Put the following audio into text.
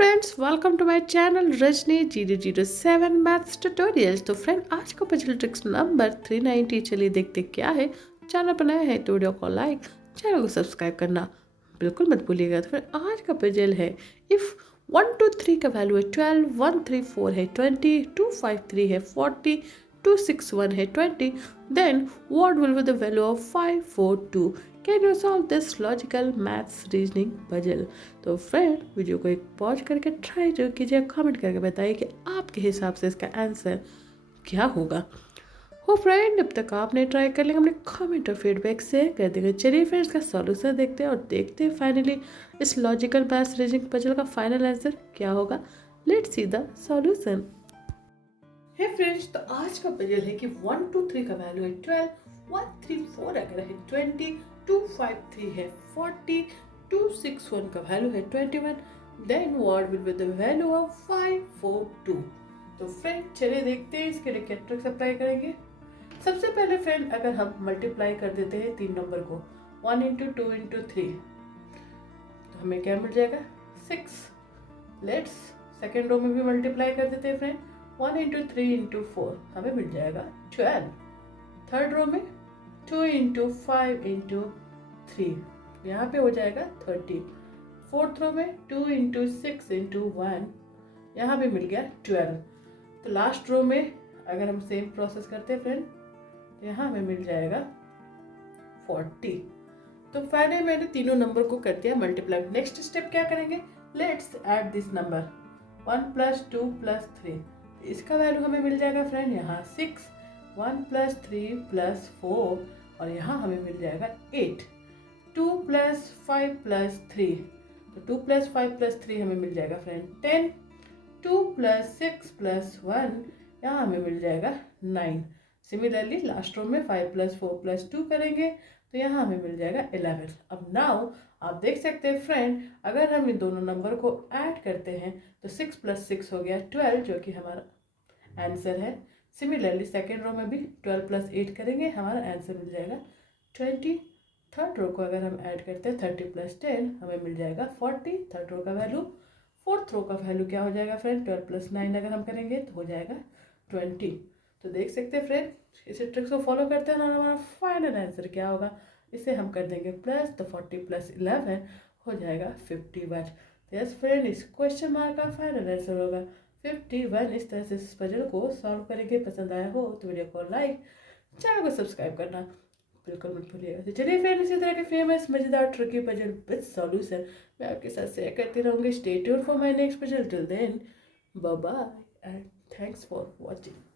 Friends, welcome to my channel Rajni 007 maths tutorials. तो friend, आज का पजल ट्रिक्स नंबर 390। चलिए देखते क्या है। चैनल पर नया है तो वीडियो को लाइक, चैनल को सब्सक्राइब करना बिल्कुल मत भूलिएगा। तो फ्रेंड, आज का पजल है इफ़ 1 2 3 का वैल्यू है 12, 1 3 4 है 20, 2 5 3 है 40, 2 6 1 है 20, then what will be the value of 5 4 2। Can you solve this logical maths reasoning puzzle. तो फ्रेंड, वीडियो को एक पॉज करके ट्राई जरूर कीजिए, कमेंट करके बताइए कि आपके हिसाब से इसका आंसर क्या होगा। हो फ्रेंड, अब तक आपने ट्राई कर लिया, हमने कमेंट और फीडबैक शेयर कर देंगे। चलिए फ्रेंड्स, इसका सॉल्यूशन देखते हैं और देखते हैं फाइनली इस लॉजिकल मैथ्स रीजनिंग पजल का फाइनल आंसर क्या होगा। Let's see the solution. Hey friends, तो आज का पजल है कि 1 2 3 का वैल्यू है 12, 1 3 4 अगर है 20, 2 5 3 है 40, 2 6 1 का वैल्यू है 21, then what will be the value of 5 4 2। तो फ्रेंड, चलिए देखते हैं इसके लिए क्या ट्रिक्स अप्लाई करेंगे। सबसे पहले फ्रेंड, अगर हम मल्टीप्लाई कर देते हैं तीन नंबर को 1 इंटू 2 इंटू 3, तो हमें क्या मिल जाएगा 6। लेट्स सेकेंड रो में भी मल्टीप्लाई कर देते हैं फ्रेंड, 1 इंटू 3 इंटू 4 हमें मिल जाएगा 12। थर्ड रो में 2 इंटू 5 इंटू 3 यहाँ पे हो जाएगा 30। फोर्थ रो में 2 इंटू 6 इंटू 1 यहाँ पे मिल गया 12। तो लास्ट रो में अगर हम सेम प्रोसेस करते हैं फ्रेंड, तो यहाँ हमें मिल जाएगा 40। तो फाइनली मैंने तीनों नंबर को कर दिया मल्टीप्लाई। नेक्स्ट स्टेप क्या करेंगे, let's add this number 1 plus 2 plus 3। इसका वैल्यू हमें मिल जाएगा फ्रेंड यहाँ 6, 1 प्लस 3 प्लस 4 और यहाँ हमें मिल जाएगा 8, 2 प्लस 5 प्लस 3, तो 2 प्लस 5 प्लस 3 हमें मिल जाएगा फ्रेंड 10, 2 प्लस 6 प्लस 1 यहाँ हमें मिल जाएगा 9। सिमिलरली लास्ट रो में 5 प्लस 4 प्लस 2 करेंगे तो यहाँ हमें मिल जाएगा 11। अब नाउ आप देख सकते हैं फ्रेंड, अगर हम इन दोनों नंबर को ऐड करते हैं तो 6 प्लस 6 हो गया 12, जो कि हमारा आंसर है। सिमिलरली सेकेंड रो में भी 12 प्लस 8 करेंगे, हमारा आंसर मिल जाएगा 20। थर्ड रो को अगर हम ऐड करते हैं 30 प्लस 10 हमें मिल जाएगा 40, थर्ड रो का वैल्यू। फोर्थ रो का वैल्यू क्या हो जाएगा फ्रेंड, 12 प्लस 9 अगर हम करेंगे तो हो जाएगा 20। तो देख सकते हैं फ्रेंड, इसे ट्रिक्स को फॉलो करते हैं ना, हमारा फाइनल आंसर क्या होगा। इसे हम कर देंगे प्लस, तो 40 प्लस 11 हो जाएगा 51। तो यस फ्रेंड, इस क्वेश्चन मार्क का फाइनल आंसर होगा 51। इस तरह से इस पजल को सॉल्व करेंगे। पसंद आया हो तो वीडियो को लाइक, चैनल को सब्सक्राइब करना बिल्कुल मत भूलिएगा। तो चलिए फ्रेंड, इसी तरह के फेमस मजेदार ट्रिकी पजल विद सॉल्यूशन मैं आपके साथ शेयर करती रहूँगी। Stay tuned for my next puzzle. Till then, bye bye and thanks for watching.